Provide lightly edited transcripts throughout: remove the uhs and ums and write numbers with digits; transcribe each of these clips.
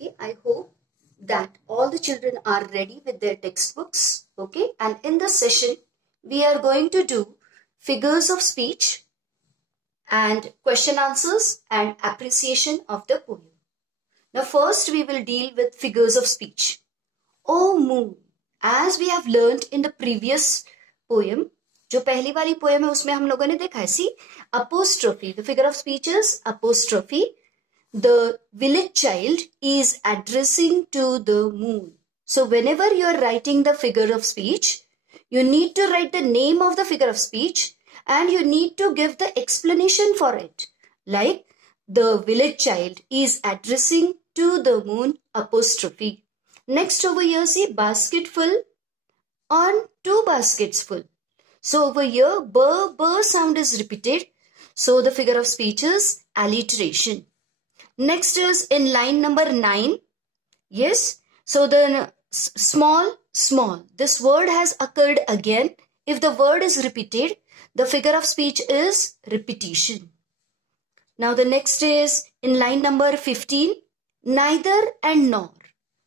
Okay, I hope that all the children are ready with their textbooks. Okay, and in this session, we are going to do figures of speech and question answers and appreciation of the poem. Now first we will deal with figures of speech. O moon, as we have learned in the previous poem, जो पहली वाली poem है उसमें हम लोगों ने देखा है, see, apostrophe, the figure of speech is apostrophe. The village child is addressing to the moon. So whenever you are writing the figure of speech, you need to write the name of the figure of speech and you need to give the explanation for it. Like, the village child is addressing to the moon, apostrophe. Next over here, see, basket full on two baskets full. So over here, b sound is repeated. So the figure of speech is alliteration. Next is in line number 9. Yes. So the small. This word has occurred again. If the word is repeated, the figure of speech is repetition. Now the next is in line number 15. Neither and nor.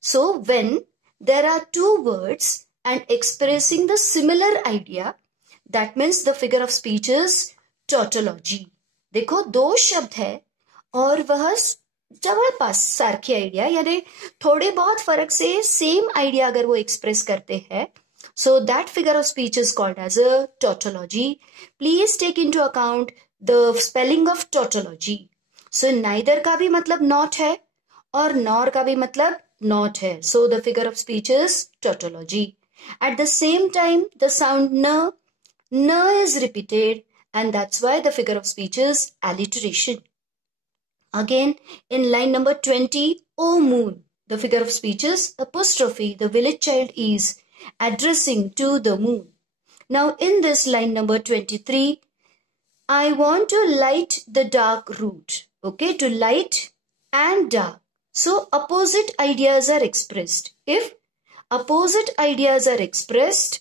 So when there are two words and expressing the similar idea, that means the figure of speech is tautology. देखो दो शब्द है और वह जवळपास सारखी idea यानी थोड़े बहुत फर्क से सेम आइडिया अगर वो एक्सप्रेस करते हैं, so that figure of speech is called as a tautology. Please take into account the spelling of tautology. So neither का भी मतलब not है और nor का भी मतलब not है. So the figure of speech is tautology. At the same time, the sound n is repeated, and that's why the figure of speech is alliteration. Again, in line number 20, O moon, the figure of speech is apostrophe. The village child is addressing to the moon. Now in this line number 23, I want to light the dark route. Okay, to light and dark. So opposite ideas are expressed. If opposite ideas are expressed,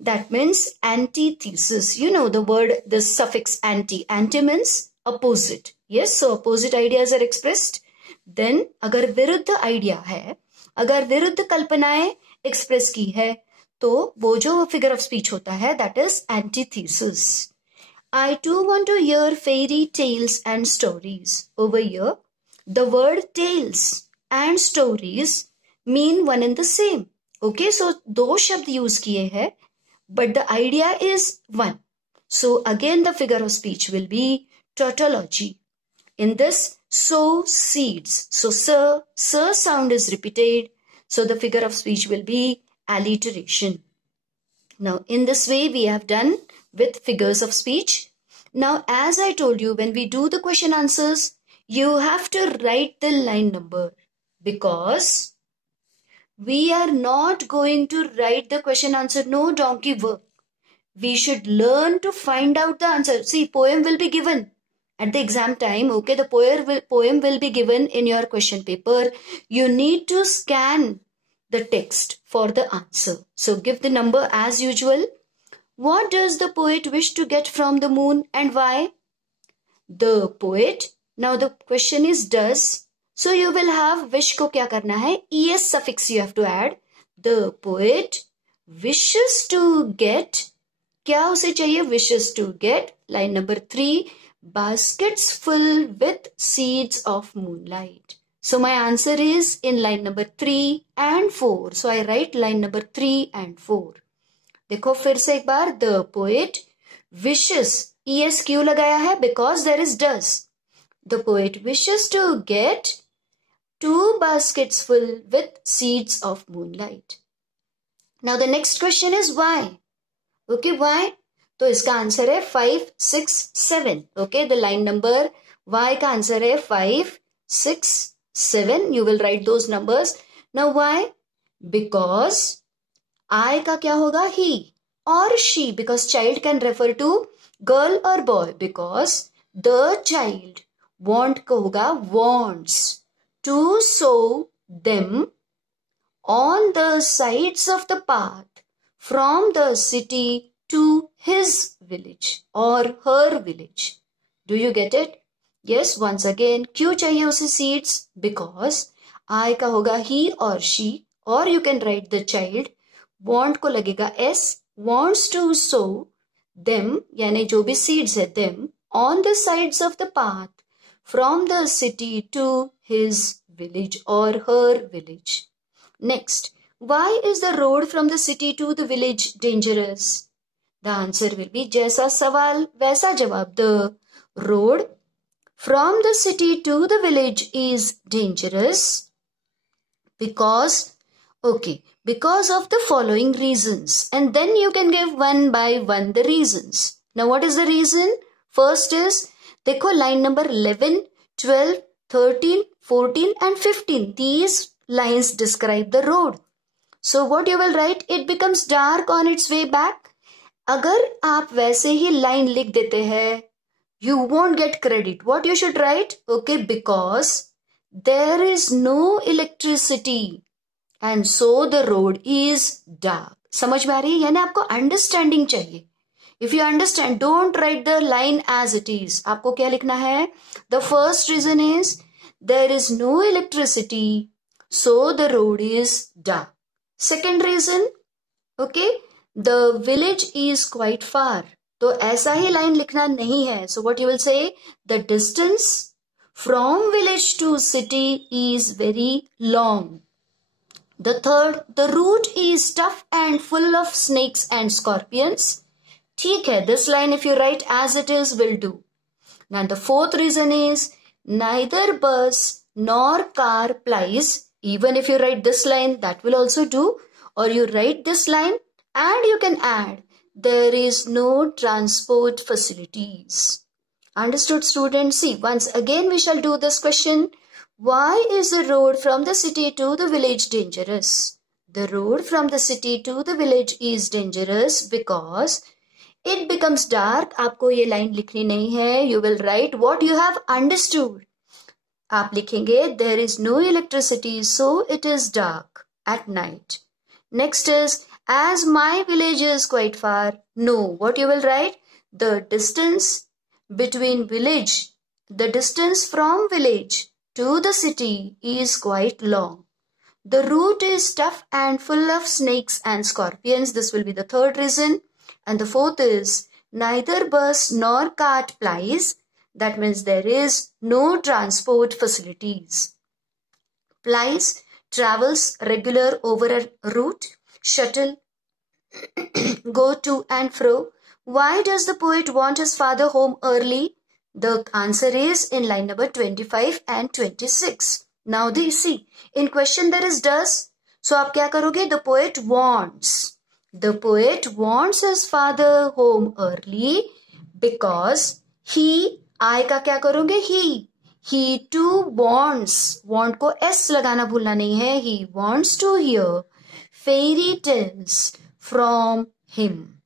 that means antithesis. You know the word, the suffix anti. Anti means opposite. Yes, so opposite ideas are expressed. Then अगर विरुद्ध idea है, अगर विरुद्ध कल्पनाएं express की है, तो वो जो figure of speech होता है, that is antithesis. I too want to hear fairy tales and stories. Over here, the word tales and stories mean one and the same. Okay, so दो शब्द use किए हैं, but the idea is one. So again the figure of speech will be tautology. In this, sow seeds. So sir sound is repeated. So the figure of speech will be alliteration. Now in this way we have done with figures of speech. Now as I told you, when we do the question answers, you have to write the line number, because we are not going to write the question answer, no donkey work. We should learn to find out the answer. See, poem will be given at the exam time. Okay, the poem will be given in your question paper. You need to scan the text for the answer. So give the number as usual. What does the poet wish to get from the moon and why? The poet. Now the question is does. So you will have wish को क्या करना है? es suffix you have to add. The poet wishes to get. क्या उसे चाहिए? Wishes to get. Line number 3. Baskets full with seeds of moonlight. So my answer is in line number 3 and 4. So I write line number 3 and 4. देखो फिर से एक बार. The poet wishes. es क्यों लगाया है? Because there is does. The poet wishes to get 2 baskets full with seeds of moonlight. Now the next question is why? Okay, why? तो इसका answer है 5, 6, 7. Okay, the line number y का answer है 5, 6, 7. You will write those numbers. Now why? Because I का क्या होगा? He or she, because child can refer to girl or boy. Because the child want का होगा wants to sow them on the sides of the path from the city to his village or her village. Do you get it? Yes, once again, क्यों चाहिए उसे seeds? Because I का होगा he or she, or you can write the child. Want को लगेगा s, wants to sow them यानी जो भी seeds है them on the sides of the path from the city to his village or her village. Next, why is the road from the city to the village dangerous? The answer will be जैसा सवाल वैसा जवाब. The road from the city to the village is dangerous because of the following reasons. And then you can give one by one the reasons. Now what is the reason? First is, देखो line number 11, 12, 13, 14 and 15. These lines describe the road. So what you will write? It becomes dark on its way back. अगर आप वैसे ही line लिख देते हैं, you won't get credit. What you should write? Okay, because there is no electricity and so the road is dark. समझ में आ रही है? यानी आपको understanding चाहिए. If you understand, don't write the line as it is. आपको क्या लिखना है? The first reason is there is no electricity, so the road is dark. Second reason, okay, the village is quite far. तो ऐसा ही line लिखना नहीं है. So what you will say? The distance from village to city is very long. The third, the route is tough and full of snakes and scorpions. ठीक है, this line if you write as it is will do. Now the fourth reason is neither bus nor car plies. Even if you write this line, that will also do. Or you write this line and you can add there is no transport facilities. Understood, students? See, once again we shall do this question. Why is the road from the city to the village dangerous? The road from the city to the village is dangerous because it becomes dark. आपको ये line लिखनी नहीं है. You will write what you have understood. आप लिखेंगे there is no electricity, so it is dark at night. Next is as my village is quite far. No, what you will write? The distance between village, the distance from village to the city is quite long. The route is tough and full of snakes and scorpions. This will be the third reason. And the fourth is neither bus nor cart plies. That means there is no transport facilities. Plies, travels regular over a route. Shuttle, go to and fro. Why does the poet want his father home early? The answer is in line number 25 and 26. Now see, in question there is does. So आप क्या करोगे? The poet wants. The poet wants his father home early because he, I का क्या करोगे? He too wants. Want को s लगाना भूलना नहीं है. He wants to hear fairy tales from him.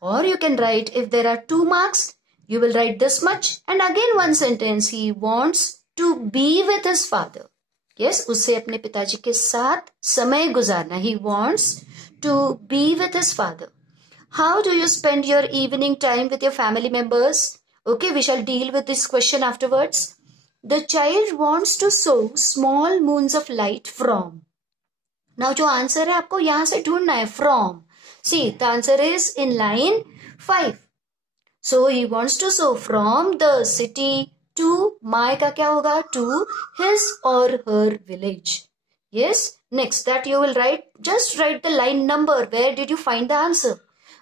Or you can write, if there are 2 marks, you will write this much and again one sentence. He wants to be with his father. Yes, उसे अपने पिताजी के साथ समय गुजारना. He wants to be with his father. How do you spend your evening time with your family members? Okay, we shall deal with this question afterwards. The child wants to sow small moons of light from. Now जो answer है आपको यहाँ से ढूंढना है. From. See, the answer is in line 5. So he wants to sow from the city to, my का क्या होगा? To his or her village. Yes. Next, that you will write, just write the line number. Where did you find the answer?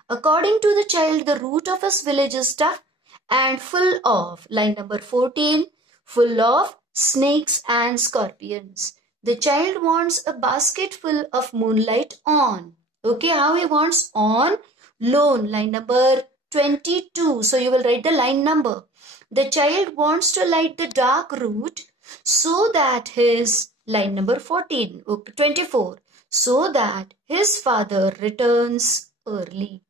According to the child, the route of his village is tough and full of, line number 14, full of snakes and scorpions. The child wants a basket full of moonlight on. Okay, how he wants? On loan, line number 22. So you will write the line number. The child wants to light the dark route so that his, line number 14, okay, 24, so that his father returns early.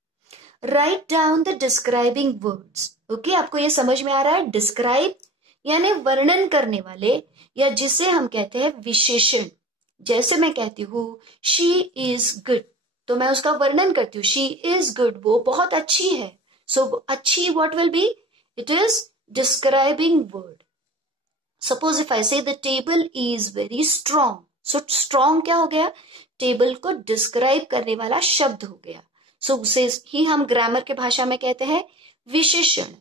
Write down the describing words. Okay, आपको ये समझ में आ रहा है? Describe यानी वर्णन करने वाले या जिसे हम कहते हैं विशेषण. जैसे मैं कहती हूँ she is good, तो मैं उसका वर्णन करती हूँ. She is good, वो बहुत अच्छी है. So अच्छी what will be? It is describing word. Suppose if I say the table is very strong. So strong क्या हो गया? Table को describe करने वाला शब्द हो गया. So उसे ही हम grammar के भाषा में कहते हैं विशेषण.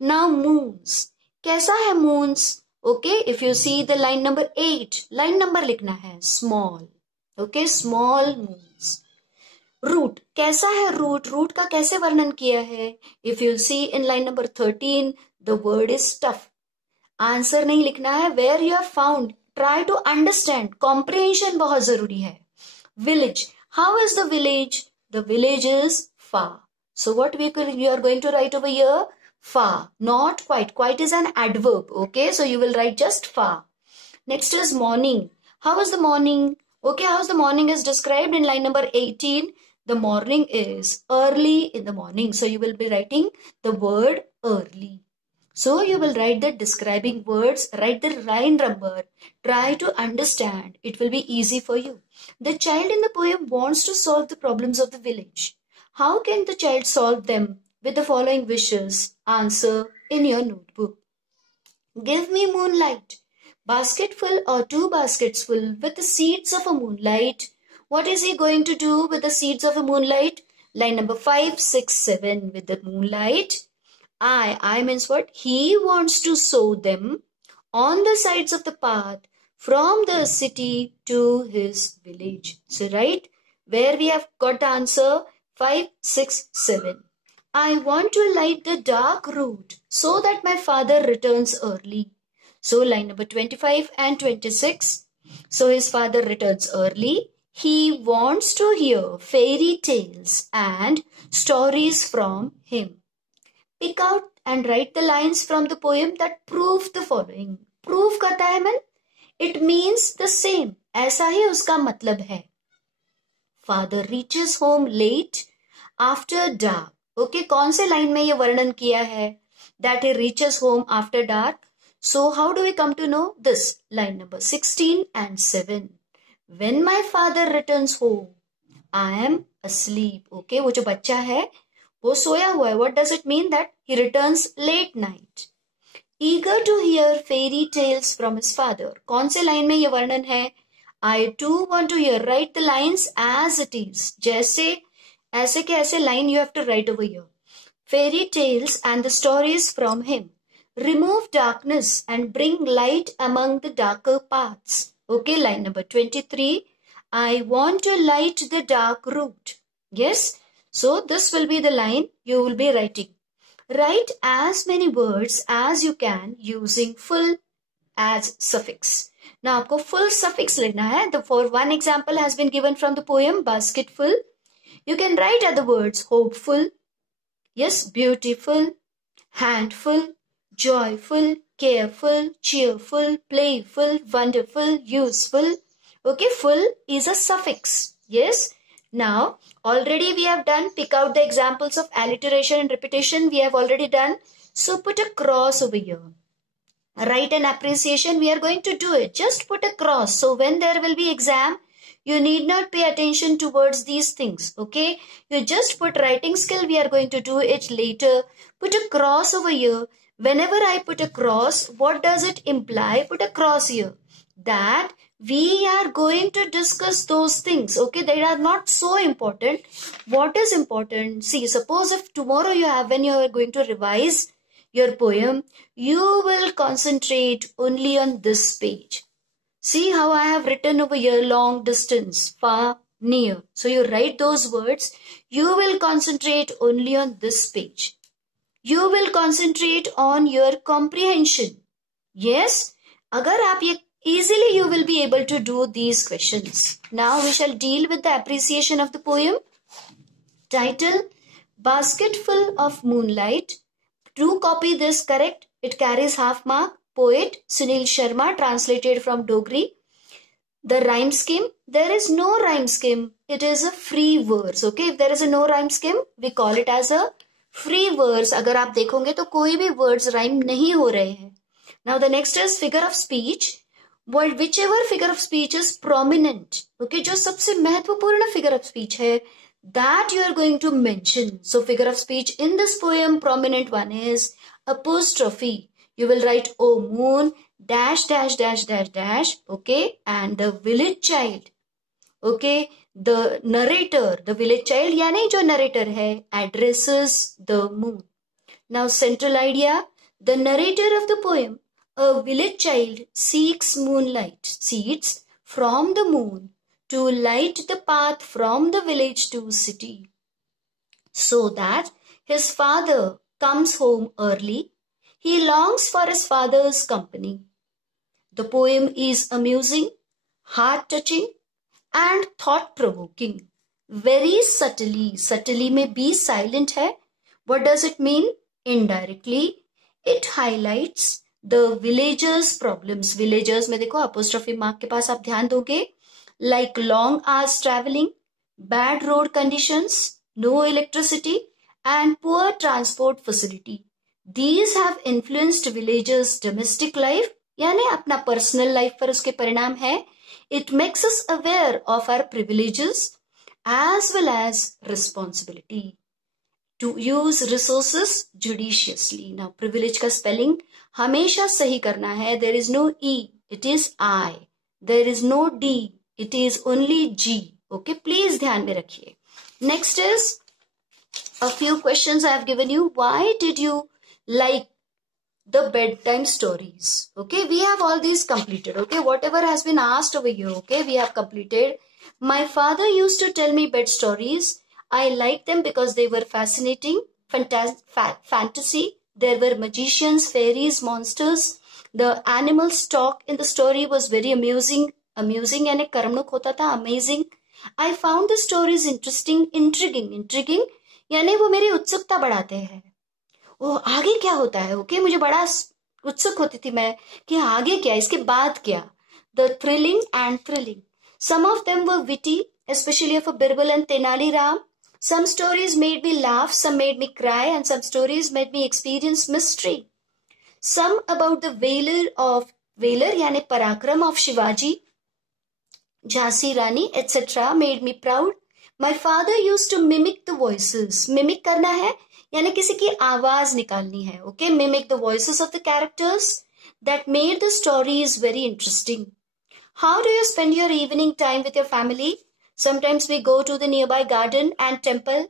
Now moons. कैसा है moons? Okay, if you see the line number 8, line number लिखना है small. Okay, small moons. Root. कैसा है root? Root का कैसे वर्णन किया है? If you see in line number 13, the word is tough. Answer नहीं लिखना है. Where you have found, try to understand. Comprehension बहुत जरूरी है. Village. How is the village? The village is far. So what you are going to write over here? Far. Not quite. Quite is an adverb. Okay, so you will write just far. Next is morning. How is the morning? Okay, how is the morning is described in line number 18. The morning is early in the morning. So you will be writing the word early. So you will write the describing words, write the line number, try to understand. It will be easy for you. The child in the poem wants to solve the problems of the village. How can the child solve them? With the following wishes. Answer in your notebook. Give me moonlight. Basketful or 2 baskets full with the seeds of a moonlight. What is he going to do with the seeds of a moonlight? Line number 5, 6, 7 with the moonlight. I means what? He wants to sow them on the sides of the path from the city to his village. So right, where we have got the answer 5, 6, 7. I want to light the dark route so that my father returns early. So line number 25 and 26. So his father returns early. He wants to hear fairy tales and stories from him. Pick out and write the lines from the poem that prove the following. Prove करता है मन? It means the same. ऐसा ही उसका मतलब है. Father reaches home late after dark. Okay, कौन से line में ये वर्णन किया है? That he reaches home after dark. So how do we come to know this? Line number 16 and 7. When my father returns home, I am asleep. Okay, वो जो बच्चा है वो सोया हुआ है. What does it mean? That he returns late night. Eager to hear fairy tales from his father. कौन से line में ये वर्णन है? I too want to hear. Write the lines as it is. जैसे ऐसे के ऐसे line you have to write over here. Fairy tales and the stories from him. Remove darkness and bring light among the darker paths. Okay, line number 23. I want to light the dark route. Yes. So this will be the line you will be writing. Write as many words as you can using full as suffix. Now आपको full suffix लेना है. The for one example has been given from the poem Basketful. You can write other words hopeful, yes, beautiful, handful, joyful, careful, cheerful, playful, wonderful, useful. Okay, full is a suffix. Yes. Now, already we have done, pick out the examples of alliteration and repetition. We have already done. So, put a cross over here. Write an appreciation. We are going to do it. Just put a cross. So, when there will be exam, you need not pay attention towards these things. Okay. You just put writing skill. We are going to do it later. Put a cross over here. Whenever I put a cross, what does it imply? Put a cross here. That we are going to discuss those things. Okay, they are not so important. What is important? See, suppose if tomorrow you have, when you are going to revise your poem, you will concentrate only on this page. See how I have written over here, long distance, far, near. So you write those words. You will concentrate only on this page. You will concentrate on your comprehension. Yes, agar aap ye easily you will be able to do these questions. Now we shall deal with the appreciation of the poem. Title, Basketful of Moonlight. Do copy this, correct? It carries half mark. Poet, Sunil Sharma, translated from Dogri. The rhyme scheme, there is no rhyme scheme. It is a free verse. Okay, if there is a no rhyme scheme, we call it as a free verse. अगर आप देखोगे तो कोई भी words rhyme नहीं हो रहे हैं. Now the next is figure of speech. Whichever figure of speech is prominent, okay, जो सबसे महत्वपूर्ण figure of speech है, that you are going to mention. So figure of speech in this poem, prominent one is apostrophe. You will write, oh moon, dash, dash, dash, dash, dash. Okay. And the village child. Okay. The narrator, the village child, यानी जो narrator है, addresses the moon. Now, central idea, the narrator of the poem, a village child seeks moonlight seeds from the moon to light the path from the village to city, so that his father comes home early. He longs for his father's company. The poem is amusing, heart-touching, and thought-provoking. Very subtly, subtly में be silent है. What does it mean? Indirectly, it highlights the villagers' problems. Villagers में देखो apostrophe mark के पास आप ध्यान दोगे. Like long hours traveling, bad road conditions, no electricity, and poor transport facility. These have influenced villagers' domestic life, यानी अपना personal life पर उसके परिणाम है. It makes us aware of our privileges as well as responsibility to use resources judiciously. Now, privilege का spelling हमेशा सही करना है. There is no E, it is I. There is no D, it is only G. Okay, please ध्यान में रखिए. Next is a few questions I have given you. Why did you like the bedtime stories? Okay, we have all these completed. Okay, whatever has been asked over here, okay, we have completed. My father used to tell me bed stories. I liked them because they were fascinating, fantasy. There were magicians, fairies, monsters. The animals' talk in the story was very amusing. Amusing यानी कर्मणुक होता था, amazing. I found the stories interesting, intriguing यानी वो मेरी उत्सुकता बढ़ाते हैं. वो आगे क्या होता है, ओके, मुझे बड़ा उत्सुक होती थी मैं कि आगे क्या, इसके बाद क्या. The thrilling and thrilling. Some of them were witty, especially of a Birbal and Tenali Ram. Some stories made me laugh, some made me cry, and some stories made me experience mystery. Some about the Valor यानी पराक्रम of Shivaji, Jhansi Rani, etc. made me proud. My father used to mimic the voices. Mimic करना है यानी किसी की आवाज निकालनी है. Okay, mimic the voices of the characters. That made the stories very interesting. How do you spend your evening time with your family? Sometimes we go to the nearby garden and temple.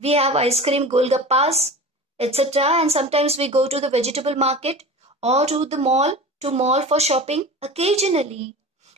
We have ice cream, golgappas, etc. And sometimes we go to the vegetable market or to the mall for shopping. Occasionally,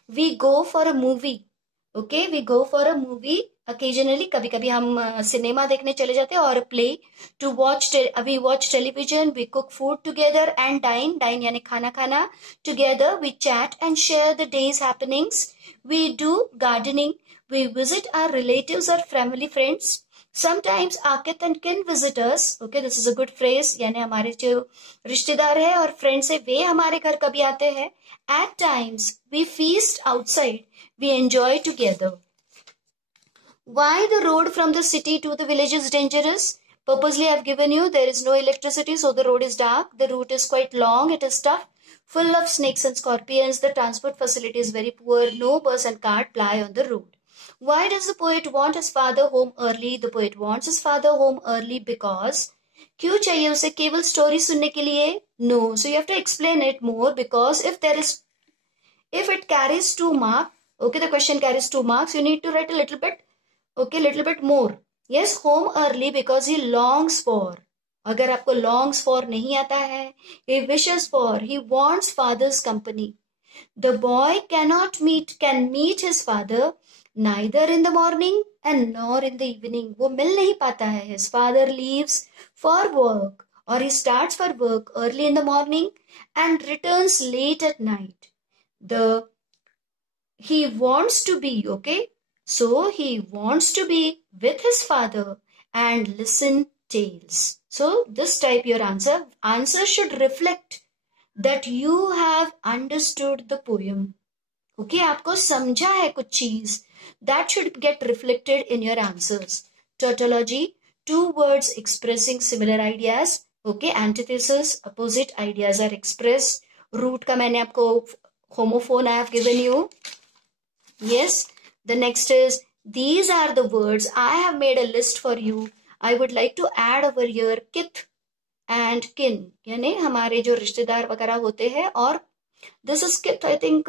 we go for a movie. Okay, we go for a movie. Occasionally, कभी-कभी हम cinema देखने चले जाते हैं और play. To watch, we watch television, we cook food together and dine यानी खाना खाना. Together, we chat and share the day's happenings. We do gardening. We visit our relatives or family friends. Sometimes Akit and kin visit us. Okay, this is a good phrase. यानी हमारे जो रिश्तेदार है और friends है वे हमारे घर कभी आते हैं. At times, we feast outside. We enjoy together. Why the road from the city to the village is dangerous? Purposely I have given you. There is no electricity, so the road is dark. The route is quite long. It is tough, full of snakes and scorpions. The transport facility is very poor. No bus and cart ply on the road. Why does the poet want his father home early? The poet wants his father home early because क्यों चाहिए उसे केवल story सुनने के लिए? No. So you have to explain it more because if it carries 2 marks, okay, the question carries 2 marks, you need to write a little bit, okay, little bit more. Yes, home early because he longs for. अगर आपको longs for नहीं आता है, he wishes for, he wants father's company. The boy can meet his father neither in the morning and nor in the evening. वो मिल नहीं पाता है. His father leaves for work or he starts for work early in the morning and returns late at night. He wants to be, okay? So he wants to be with his father and listen tales. So this type your answer. Answer should reflect that you have understood the poem. Okay, आपको समझा है कुछ चीज. That should get reflected in your answers. Tautology, 2 words expressing similar ideas. Okay, antithesis, opposite ideas are expressed. Root का मैंने आपको homophone I have given you. Yes, the next is, these are the words. I have made a list for you. I would like to add over here kith. and kin, यानी हमारे जो रिश्तेदार वगैरह होते हैं. और this is kith, I think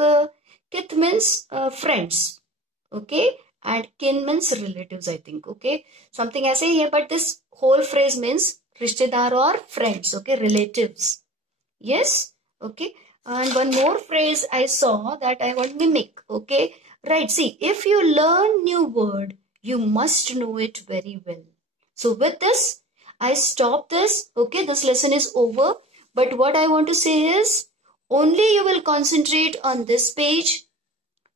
kith means friends, okay, and kin means relatives, I think, okay, something ऐसे ही है, but this whole phrase means रिश्तेदार और friends, okay, relatives. Yes, okay. And one more phrase I saw that I want mimic, okay. Right, see, if you learn new word, you must know it very well. So with this, I stop this, okay, this lesson is over. But what I want to say is, only you will concentrate on this page.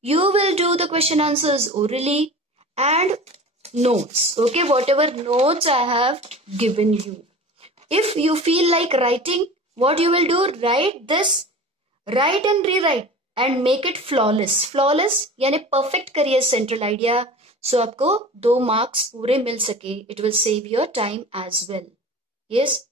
You will do the question answers orally and notes, okay, whatever notes I have given you. If you feel like writing, what you will do, write this, write and rewrite and make it flawless. Flawless यानी perfect करिए central idea. So आपको 2 marks पूरे मिल सके. It will save your time as well. Yes.